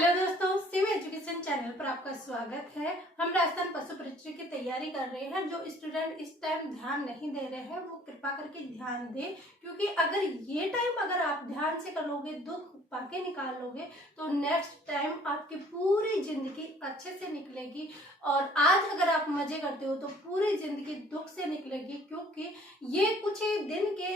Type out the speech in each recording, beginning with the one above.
Hello दोस्तों, सिव education channel पर आपका स्वागत है। हम राजस्थान पशु परीक्षा की तैयारी कर रहे हैं। जो स्टूडेंट इस टाइम ध्यान नहीं दे रहे हैं वो कृपा करके ध्यान दें, क्योंकि अगर ये टाइम अगर आप ध्यान से कर लोगे, दुख पाके निकाल लोगे, तो नेक्स्ट टाइम आपकी पूरी जिंदगी अच्छे से निकलेगी। और आज अगर आप मजे करते हो तो पूरी जिंदगी दुख से निकलेगी, क्योंकि ये कुछ ही दिन के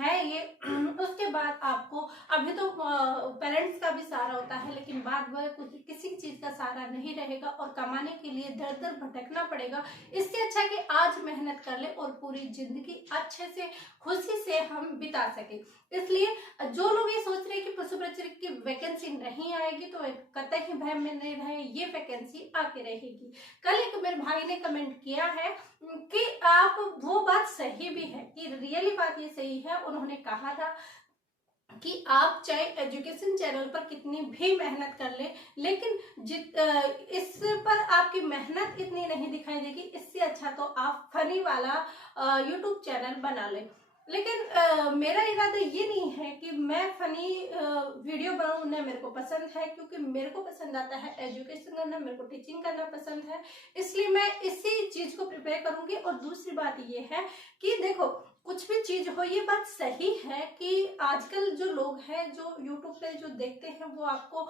है ये। उसके बाद आपको अभी तो पेरेंट्स का भी सहारा होता है, लेकिन बाद में किसी चीज का सहारा नहीं रहेगा और कमाने के लिए दर दर भटकना पड़ेगा। इससे अच्छा कि आज मेहनत कर ले और पूरी जिंदगी अच्छे से खुशी से हम बिता सके। इसलिए जो लोग ये सोच रहे हैं कि पशु प्रचलित की वैकेंसी नहीं आएगी, तो कतई ही भय में नहीं रहे, ये वैकेंसी आके रहेगी। कल एक मेरे भाई ने कमेंट किया है कि आप, वो बात सही भी है कि रियली बात ये सही है। उन्होंने कहा था कि आप चाहे एजुकेशन चैनल पर कितनी भी मेहनत कर ले, लेकिन इस पर आपकी मेहनत इतनी नहीं दिखाई देगी। इससे अच्छा तो आप फनी वाला यूट्यूब चैनल बना ले। लेकिन मेरा इरादा ये नहीं है कि मैं फनी वीडियो बनाऊं, न मेरे को पसंद है, क्योंकि मेरे को पसंद आता है एजुकेशन करना, मेरे को टीचिंग करना पसंद है। इसलिए मैं इसी चीज को प्रिपेयर करूंगी। और दूसरी बात ये है कि देखो, कुछ भी चीज हो, ये बात सही है कि आजकल जो लोग हैं, जो यूट्यूब पे जो देखते हैं, वो आपको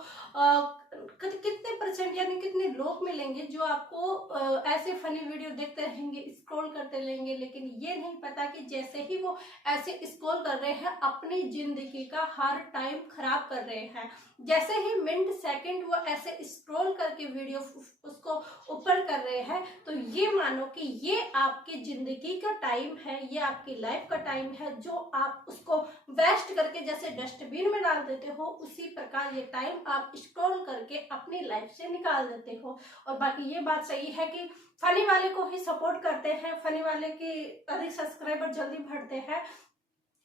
कितने परसेंट यानी कितने लोग मिलेंगे जो आपको ऐसे फनी वीडियो देखते रहेंगे, स्क्रॉल करते रहेंगे, लेकिन ये नहीं पता कि जैसे ही वो ऐसे स्क्रॉल कर रहे हैं, अपनी जिंदगी का हर टाइम खराब कर रहे हैं। जैसे ही मिनट सेकंड वो ऐसे स्क्रॉल करके वीडियो उसको ऊपर कर रहे हैं, तो ये मानो कि ये आपकी जिंदगी का टाइम है, ये आपकी लाइफ का टाइम है, जो आप उसको वेस्ट करके जैसे डस्टबिन में डाल देते हो, उसी प्रकार ये टाइम आप स्क्रॉल करके अपनी लाइफ से निकाल देते हो। और बाकी ये बात सही है कि फनी वाले को ही सपोर्ट करते हैं, फनी वाले की अधिक सब्सक्राइबर जल्दी बढ़ते हैं,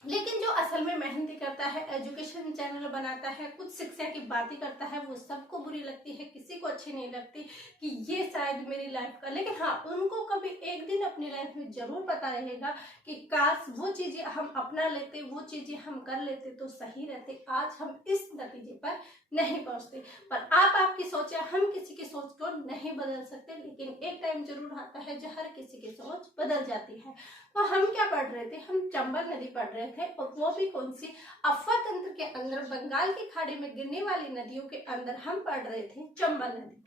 लेकिन जो असल में मेहनती करता है, एजुकेशन चैनल बनाता है, कुछ शिक्षा की बातें करता है, वो सबको बुरी लगती है, किसी को अच्छी नहीं लगती कि ये शायद मेरी लाइफ का। लेकिन हाँ, उनको कभी एक दिन अपनी लाइफ में जरूर पता रहेगा कि काश वो चीजें हम अपना लेते, वो चीजें हम कर लेते तो सही रहते, आज हम इस नतीजे पर नहीं पहुंचते। पर आपकी सोच है, हम किसी की सोच को नहीं बदल सकते, लेकिन एक टाइम जरूर आता है जो हर किसी की सोच बदल जाती है। तो हम क्या पढ़ रहे थे? हम चंबल नदी पढ़ रहे थे, और वो भी कौन सी? अफवा तंत्र के अंदर बंगाल की खाड़ी में गिरने वाली नदियों के अंदर हम पढ़ रहे थे चंबल नदी।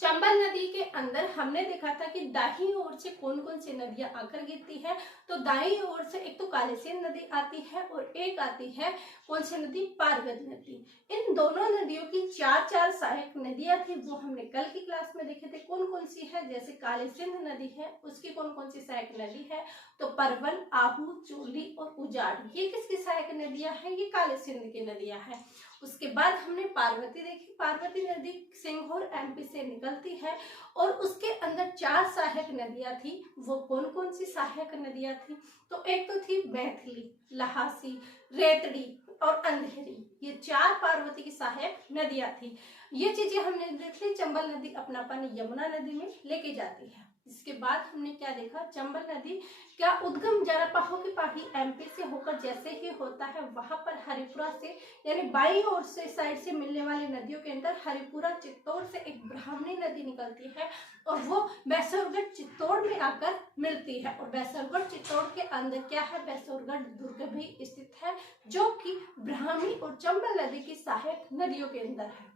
चंबल नदी के अंदर हमने देखा था कि दाहिनी ओर से कौन कौन सी नदियां आकर गिरती है। तो दाहिनी ओर से एक तो कालीसिंध नदी आती है, और एक आती है कौन सी नदी? पार्वती नदी। इन दोनों नदियों की चार चार सहायक नदियां थी, वो हमने कल की क्लास में देखे थे कौन कौन सी है। जैसे कालीसिंध नदी है, उसकी कौन कौन सी सहायक नदी है? तो परवन, आहू, चोली और उजाड़, ये किसकी सहायक नदियां हैं? ये कालीसिंध की नदियां हैं। उसके बाद हमने पार्वती देखी। पार्वती नदी सिंघोर एमपी से निकलती है, और उसके अंदर चार सहायक नदियां थी। वो कौन कौन सी सहायक नदियां थी? तो एक तो थी बैथली, लहासी, रेतड़ी और अंधेरी। ये चार पार्वती की सहायक नदियां थी। ये चीजें हमने देख ली। चंबल नदी अपना पानी यमुना नदी में लेके जाती है। इसके बाद हमने क्या देखा? चंबल नदी का उद्गम जरापाहो की पहाड़ी एमपी से होकर जैसे ही होता है, वहां पर हरिपुरा से यानी बाई ओर से साइड से मिलने वाली नदियों के अंदर हरिपुरा चित्तौड़ से एक ब्राह्मणी नदी निकलती है, और वो बैसोरगढ़ चित्तौड़ में आकर मिलती है। और बैसोरगढ़ चित्तौड़ के अंदर क्या है? बैसोरगढ़ दुर्ग भी स्थित है, जो कि ब्राह्मणी और चंबल नदी की सहायक नदियों के अंदर है।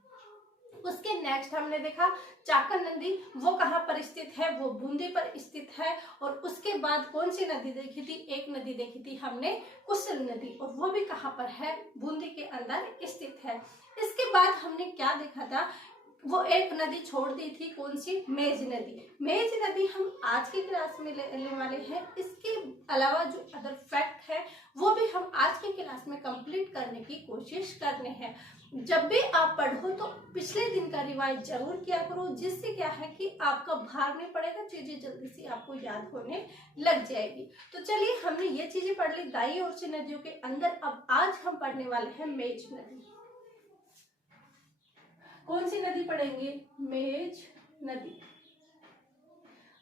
उसके नेक्स्ट हमने देखा चाकन नदी, वो कहाँ पर स्थित है? वो बूंदी पर स्थित है। और उसके बाद कौन सी नदी देखी थी? एक नदी देखी थी हमने, कुशल नदी, और वो भी कहाँ पर है? बूंदी के अंदर स्थित है। इसके बाद हमने क्या देखा था? वो एक नदी छोड़ दी थी, कौन सी? मेज नदी। मेज नदी हम आज की क्लास में लेने वाले हैं। इसके अलावा जो अदर फैक्ट है, वो भी हम आज की क्लास में कंप्लीट करने की कोशिश करने हैं। जब भी आप पढ़ो तो पिछले दिन का रिवाइज जरूर किया करो, जिससे क्या है कि आपका भार नहीं पड़ेगा, चीजें जल्दी से आपको याद होने लग जाएगी। तो चलिए, हमने ये चीजें पढ़ ली दाई ओर से नदियों के अंदर। अब आज हम पढ़ने वाले हैं मेज नदी। कौन सी नदी पढ़ेंगे? मेज नदी।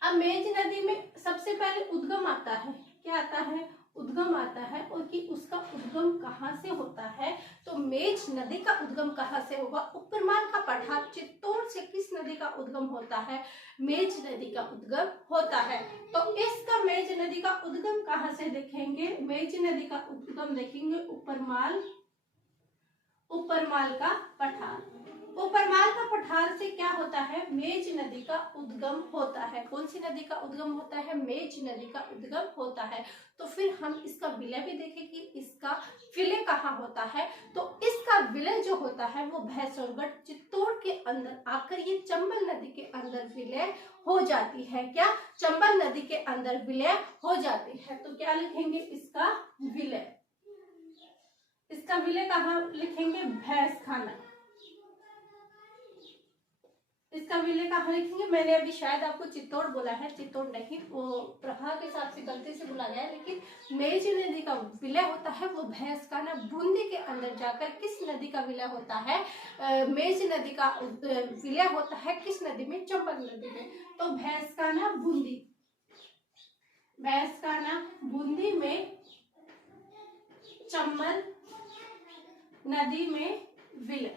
अब मेज नदी में सबसे पहले उद्गम आता है। क्या आता है? उद्गम आता है और कि उसका उद्गम कहाँ से होता है, तो मेज नदी का उद्गम कहाँ से होगा, उपरमाल का पठार चित्तौड़ से किस नदी का उद्गम होता है, मेज नदी का उद्गम होता है। तो इसका मेज नदी का उद्गम कहाँ से देखेंगे, मेज नदी का उद्गम देखेंगे उपरमाल का पठार। उपरमाल का पठार से क्या होता है, मेज नदी का उद्गम होता है। कौन सी नदी का उद्गम होता है, मेज नदी का उद्गम होता है। तो फिर हम इसका विलय भी देखें कि इसका विलय कहाँ होता है, तो इसका विलय जो होता है वो भैंसोरगढ़ चित्तौड़ के अंदर आकर ये चंबल नदी के अंदर विलय हो जाती है। क्या, चंबल नदी के अंदर विलय हो जाती है। तो क्या लिखेंगे, इसका विलय, इसका विलय कहाँ लिखेंगे, भैंसखाना। इसका विलय कहाँ लिखेंगे, मैंने अभी शायद आपको चित्तौड़ बोला है, चित्तौड़ नहीं, वो प्रभा के हिसाब से गलती से बोला गया है, लेकिन मेज नदी का विलय होता है वो भैंसखाना बूंदी के अंदर जाकर किस नदी का विलय होता है, मेज नदी का विलय होता है किस नदी में, चंबल नदी में। तो भैंसखाना बूंदी, भैंसखाना बूंदी में चंबल नदी में विलय,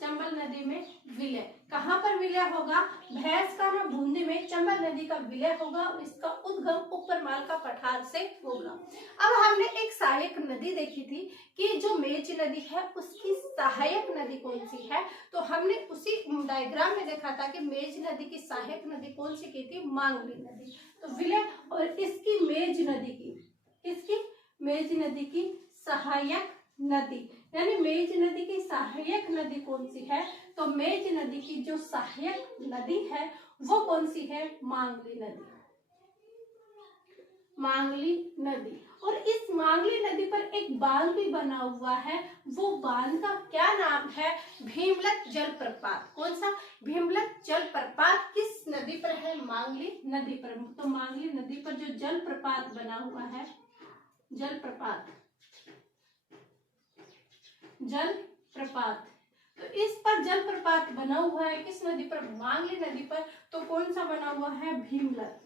चंबल नदी में विलय कहाँ पर विलय होगा, भैंसखाना बूंदी में चंबल नदी का विलय होगा और इसका उद्गम उपरमाल का पठार से होगा। अब हमने एक सहायक नदी देखी थी कि जो मेज नदी है उसकी सहायक नदी कौन सी है, तो हमने उसी डायग्राम में देखा था कि मेज नदी की सहायक नदी कौन सी की थी, मांगली नदी। तो विलय और इसकी मेज नदी की, इसकी मेज नदी की सहायक नदी, यानी मेज नदी की सहायक नदी कौन सी है, तो मेज नदी की जो सहायक नदी है वो कौन सी है, मांगली नदी, मांगली नदी। और इस मांगली नदी पर एक बांध भी बना हुआ है, वो बांध का क्या नाम है, भीमलत जलप्रपात। कौन सा, भीमलत जलप्रपात किस नदी पर है, मांगली नदी पर। तो मांगली नदी पर जो जलप्रपात बना हुआ है, जलप्रपात, जलप्रपात, तो इस पर जलप्रपात बना हुआ है किस नदी पर, मांगली नदी पर। तो कौन सा बना हुआ है, भीमलत,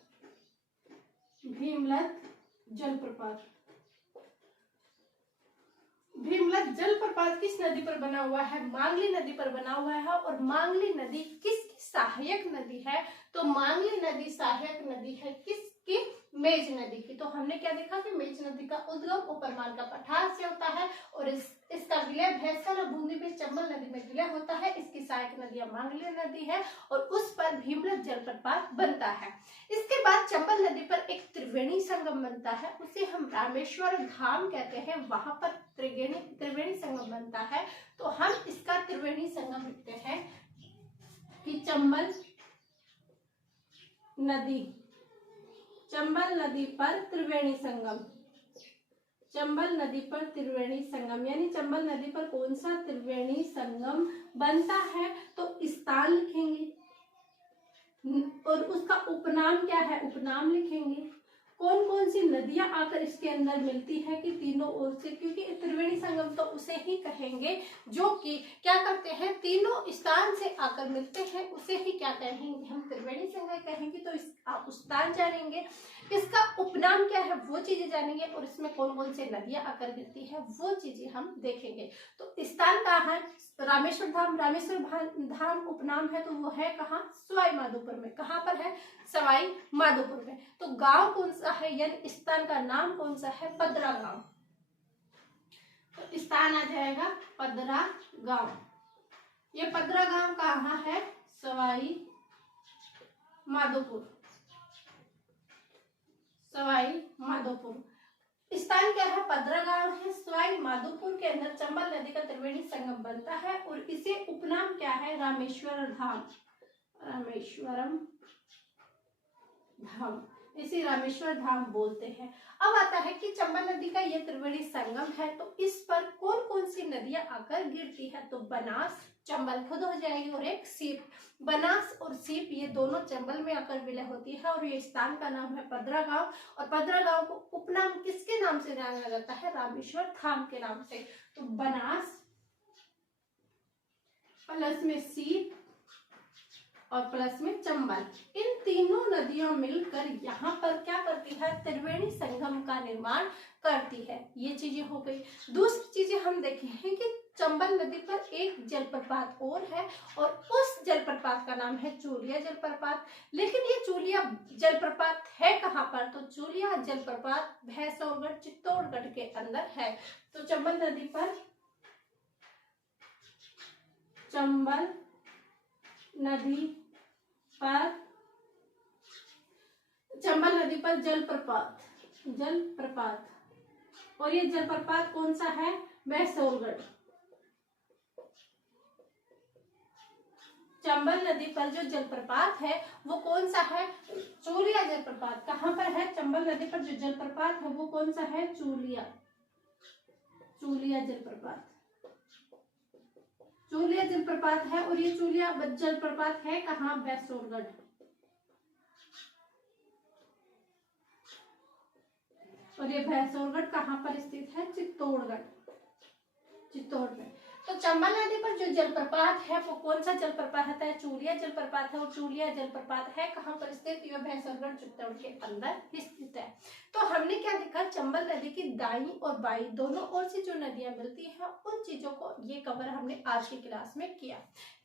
भीमलत जलप्रपात। भीमलत जलप्रपात किस नदी पर बना हुआ है, मांगली नदी पर बना हुआ है। और मांगली नदी किसकी सहायक नदी है, तो मांगली नदी सहायक नदी है किसकी, मेज नदी की। तो हमने क्या देखा कि मेज नदी का उद्गम उपरमाल का पठार से होता है और इसका विलय भैंसखाना बूंदी में चंबल नदी में विलय होता है। इसकी सहायक नदी मांगली नदी है और उस पर भीमलत जलप्रपात बनता है। इसके बाद चंबल नदी पर एक त्रिवेणी संगम बनता है, उसे हम रामेश्वर धाम कहते हैं, वहां पर त्रिवेणी संगम बनता है। तो हम इसका त्रिवेणी संगम लिखते हैं कि चंबल नदी, चंबल नदी पर त्रिवेणी संगम, चंबल नदी पर त्रिवेणी संगम, यानी चंबल नदी पर कौन सा त्रिवेणी संगम बनता है, तो स्थान लिखेंगे और उसका उपनाम क्या है, उपनाम लिखेंगे। कौन कौन सी नदियां आकर इसके अंदर मिलती है कि तीनों ओर से, क्योंकि त्रिवेणी संगम तो उसे ही कहेंगे जो कि क्या करते हैं, तीनों स्थान से आकर मिलते हैं, उसे ही क्या कहेंगे, हम त्रिवेणी संगम कहेंगे। तो आप स्थान जानेंगे, इसका उपनाम क्या है वो चीजें जानेंगे और इसमें कौन कौन से नदियां आकर गिरती है वो चीजें हम देखेंगे। तो स्थान कहाँ है, रामेश्वर धाम, रामेश्वर धाम उपनाम है तो वो है कहाँ, सवाई माधोपुर में। कहाँ पर है, सवाई माधोपुर में। तो गांव कौन सा है, यानी स्थान का नाम कौन सा है, पदरा गांव। तो स्थान आ जाएगा पदरा गांव। ये पदरा गांव कहाँ है, सवाई माधोपुर, सवाई माधोपुर। स्थान क्या है, पदरा गांव है, सवाई माधोपुर के अंदर चंबल नदी का त्रिवेणी संगम बनता है और इसे उपनाम क्या है, रामेश्वर धाम, रामेश्वरम धाम, इसे रामेश्वर धाम बोलते हैं। अब आता है कि चंबल नदी का ये त्रिवेणी संगम है तो इस पर कौन कौन सी नदियां आकर गिरती है, तो बनास, चंबल खुद हो जाएगी और एक सीप, बनास और सीप ये दोनों चंबल में आकर विलय होती है और ये स्थान का नाम है पदरा गांव। और पदरा गांव को उपनाम किसके नाम से जाना जाता है, रामेश्वर धाम के नाम से। तो बनास प्लस में सीप और प्लस में चंबल। इन तीनों नदियों मिलकर यहाँ पर क्या करती है, त्रिवेणी संगम का निर्माण करती है। ये चीजें हो गई। दूसरी चीजें हम देखे हैं कि चंबल नदी पर एक जलप्रपात और है और उस जलप्रपात का नाम है चूलिया जलप्रपात। लेकिन ये चूलिया जलप्रपात है कहाँ पर, तो चूलिया जलप्रपात भैंसोरगढ़ चित्तौड़गढ़ के अंदर है। तो चंबल नदी पर जलप्रपात और ये जलप्रपात कौन सा है, भैंसोरगढ़। चंबल नदी पर जो जलप्रपात है वो कौन सा है, चूलिया जलप्रपात। कहाँ पर है, चंबल नदी पर जो जलप्रपात है वो कौन सा है, चूलिया जलप्रपात। चूलिया जलप्रपात है और ये चूलिया जलप्रपात है कहाँ, भैंसोरगढ़। और ये भैंसोरगढ़ कहाँ पर स्थित है, चित्तौड़गढ़। तो चंबल नदी पर जो जलप्रपात है वो कौन सा जलप्रपात है, चूलिया जलप्रपात है। और चूलिया जलप्रपात है कहाँ पर स्थित, यह भैंसोरगढ़ चित्तौड़ के अंदर स्थित है। तो हमने क्या देखा, चंबल नदी की दाईं और बाईं दोनों ओर से जो नदियां मिलती हैं उन चीजों को ये कवर हमने आज की क्लास में किया।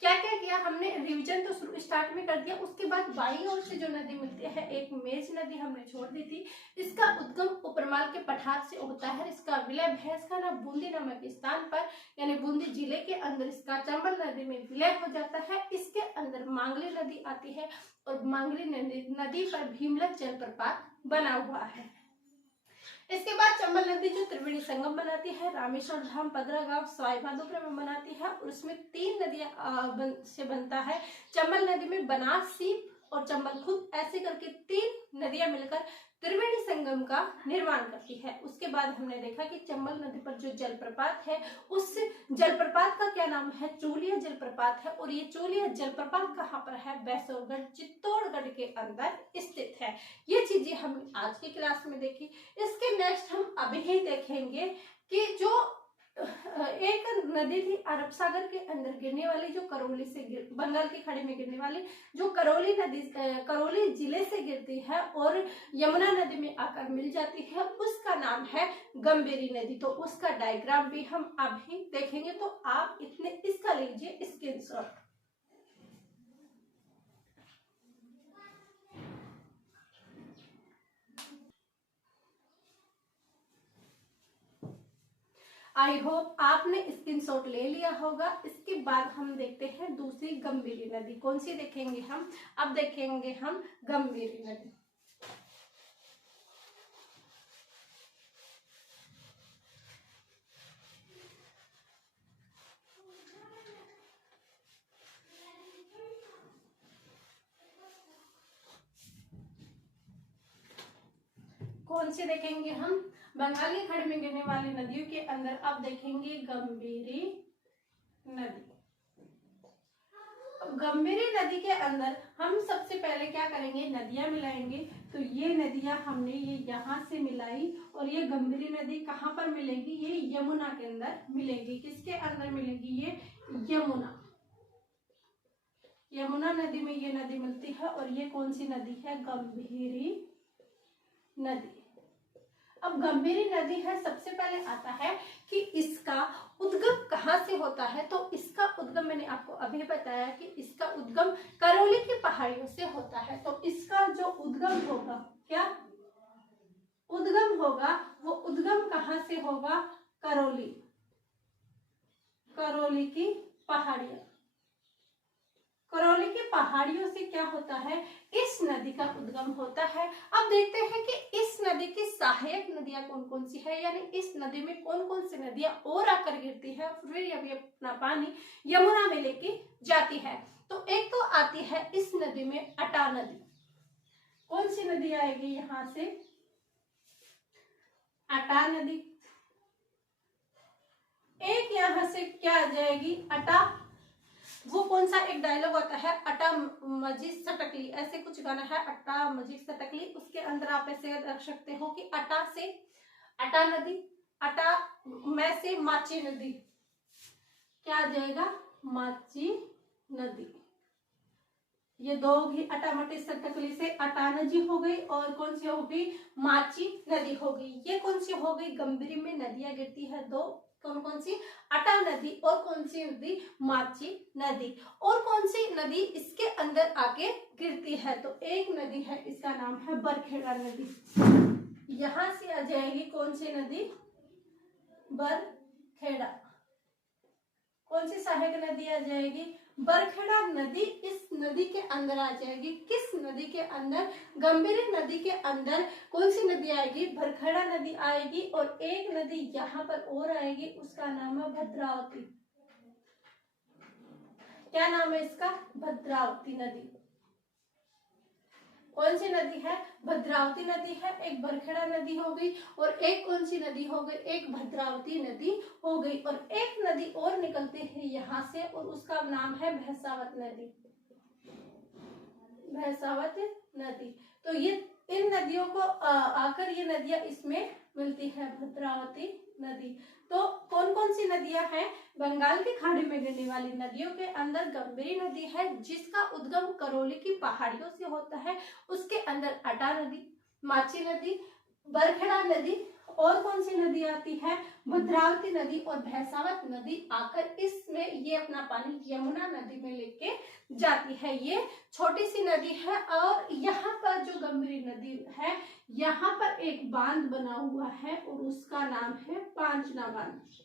क्या क्या किया हमने, रिवीजन तो शुरू स्टार्ट में कर दिया। उसके बाद बाईं ओर से जो नदी मिलती है, एक मेज नदी हमने छोड़ दी थी। इसका उद्गम उपरमाल के पठार से होता है। इसका विलय भैंस का बूंदी नामक स्थान पर यानी बूंदी जिले के अंदर इसका चंबल नदी में विलय हो जाता है। इसके अंदर मांगली नदी आती है और मांगली नदी पर भीमलक जलप्रपात बना हुआ है। इसके बाद चंबल नदी जो त्रिवेणी संगम बनाती है, रामेश्वर धाम, पदरा गांव, सवाई माधोपुर में बनाती है और उसमें 3 नदियां से बनता है। चंबल नदी में बनास, सीप और चंबल खुद ऐसे करके 3 नदियां मिलकर त्रिवेणी संगम का निर्माण करती है। उसके बाद हमने देखा कि चंबल नदी पर जो जलप्रपात है उस जलप्रपात का क्या नाम है, चूलिया जलप्रपात है। और ये चूलिया जलप्रपात कहाँ पर है, भैंसोरगढ़ चित्तौड़गढ़ के अंदर स्थित है। ये चीजें हमने आज की क्लास में देखी। इसके नेक्स्ट हम अभी ही देखेंगे कि जो एक नदी थी अरब सागर के अंदर गिरने वाली, जो करौली से बंगाल की खाड़ी में गिरने वाली, जो करौली नदी करौली जिले से गिरती है और यमुना नदी में आकर मिल जाती है, उसका नाम है गंभीरी नदी। तो उसका डायग्राम भी हम अभी देखेंगे। तो आप इसका लीजिए स्क्रीनशॉट। आई होप आपने स्क्रीनशॉट ले लिया होगा। इसके बाद हम देखते हैं दूसरी गंभीरी नदी। कौन सी देखेंगे हम, अब देखेंगे हम गंभीरी नदी। कौन सी देखेंगे हम, बंगाल की खाड़ी में गिरने वाली नदियों के अंदर अब देखेंगे गंभीरी नदी। गंभीरी नदी के अंदर हम सबसे पहले क्या करेंगे, नदियां मिलाएंगे। तो ये नदियां हमने ये यहाँ से मिलाई और ये गंभीरी नदी कहाँ पर मिलेगी, ये यमुना के अंदर मिलेगी। किसके अंदर मिलेगी, ये यमुना नदी में ये नदी मिलती है। और ये कौन सी नदी है, गंभीरी नदी। अब गंभीरी नदी है, सबसे पहले आता है कि इसका उद्गम कहाँ से होता है। तो इसका उद्गम मैंने आपको अभी बताया कि इसका उद्गम करौली की पहाड़ियों से होता है। तो इसका जो उद्गम होगा, क्या उद्गम होगा, वो उद्गम कहाँ से होगा, करौली की पहाड़ियां। करौली की पहाड़ियों से क्या होता है, इस नदी का उद्गम होता है। अब देखते हैं कि इस नदी की सहायक नदियां कौन कौन सी है, यानी इस नदी में कौन कौन सी नदियां और आकर गिरती है, फिर अभी अपना पानी यमुना में लेके जाती है। तो एक तो आती है इस नदी में अटा नदी। कौन सी नदी आएगी यहां से, अटा नदी। एक यहां से क्या आ जाएगी, अटा, वो कौन सा एक डायलॉग आता है, अटा मजीद सटकली, ऐसे कुछ गाना है, अटा मजीद सटकली। उसके अंदर आप ऐसे रख सकते हो कि अटा से अटा नदी, अटा में से माची नदी, क्या आ जाएगा, माची नदी। ये दो होगी अटामटी सट्टकली से अटा नदी हो गई, और कौन सी हो गई, माची नदी हो गई। ये कौन सी हो गई, गंभीरी में नदियां गिरती है दो, कौन कौन सी, अटा नदी और कौन सी नदी, माची नदी। और कौन सी नदी इसके अंदर आके गिरती है, तो एक नदी है, इसका नाम है बरखेड़ा नदी। यहां से आ जाएगी कौन सी नदी, बरखेड़ा। कौन सी सहायक नदी आ जाएगी, बरखेड़ा नदी। इस नदी के अंदर आ जाएगी, किस नदी के अंदर, गंभीरी नदी के अंदर कौन सी नदी आएगी, बरखेड़ा नदी आएगी। और एक नदी यहाँ पर और आएगी, उसका नाम है भद्रावती। क्या नाम है इसका, भद्रावती नदी। कौन सी नदी है, भद्रावती नदी है। एक बरखेड़ा नदी हो गई, और एक कौन सी नदी हो गई, एक भद्रावती नदी हो गई। और एक नदी और निकलती है यहाँ से, और उसका नाम है भैंसावत नदी, भैंसावत नदी। तो ये इन नदियों को आकर ये नदियां इसमें मिलती है, भद्रावती नदी। तो कौन कौन सी नदियां हैं, बंगाल की खाड़ी में गिरने वाली नदियों के अंदर गंभीरी नदी है, जिसका उद्गम करौली की पहाड़ियों से होता है। उसके अंदर अटा नदी, माची नदी, बरखेड़ा नदी, और कौन सी नदी आती है, भद्रावती नदी और भैंसावत नदी आकर इसमें ये अपना पानी यमुना नदी में लेके जाती है। ये छोटी सी नदी है, और यहाँ पर जो गंभीरी नदी है, यहाँ पर एक बांध बना हुआ है, और उसका नाम है पांचना बांध।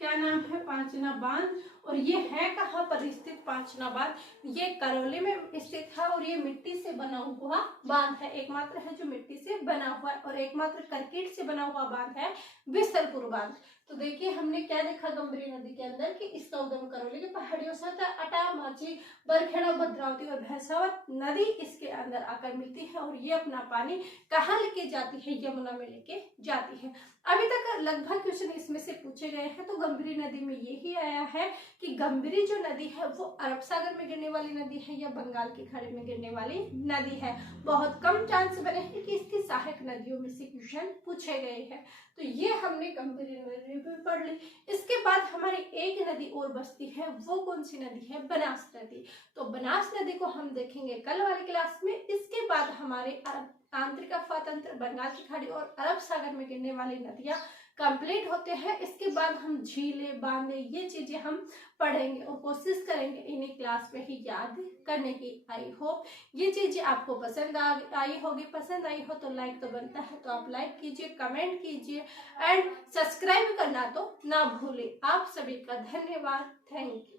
क्या नाम है, पांचना बांध। और ये है कहाँ पर स्थित, पांचना बांध, ये करौली में स्थित है। और ये मिट्टी से बना हुआ बांध है, एकमात्र है जो मिट्टी से बना हुआ है, और एकमात्र कंक्रीट से बना हुआ बांध है बिसलपुर बांध। तो देखिए हमने क्या देखा गंभीरी नदी के अंदर कि इसका उद्गम करौली की पहाड़ियों से होता है। अटा, माची, बरखेड़ा, भद्रावती और भैंसावत नदी इसके अंदर आकर मिलती है, और ये अपना पानी कहाँ लेके जाती है, यमुना में लेके जाती है। अभी तक लगभग क्वेश्चन इसमें से पूछे गए हैं। तो गंभीरी नदी में यही आया है कि गंभीरी जो नदी है वो अरब सागर में गिरने वाली नदी है या बंगाल की खाड़ी में गिरने वाली नदी है। बहुत कम चांस बने हैं कि इसकी सहायक नदियों में से क्वेश्चन पूछे गए हैं। तो ये हमने गंभीरी नदी में पढ़ ली। इसके बाद हमारी एक नदी और बचती है, वो कौन सी नदी है, बनास नदी। तो बनास नदी को हम देखेंगे कल वाली क्लास में। इसके बाद हमारे आंतरिक अफवाह तंत्र, बंगाल की खाड़ी और अरब सागर में गिरने वाली नदियां कंप्लीट होते हैं। इसके बाद हम झीलें, बांधे, ये चीजें हम पढ़ेंगे और कोशिश करेंगे इन्हीं क्लास में ही याद करने की। आई होप ये चीजें आपको पसंद आई होगी। पसंद आई हो तो लाइक तो बनता है, तो आप लाइक कीजिए, कमेंट कीजिए, एंड सब्सक्राइब करना तो ना भूले। आप सभी का धन्यवाद। Thank you.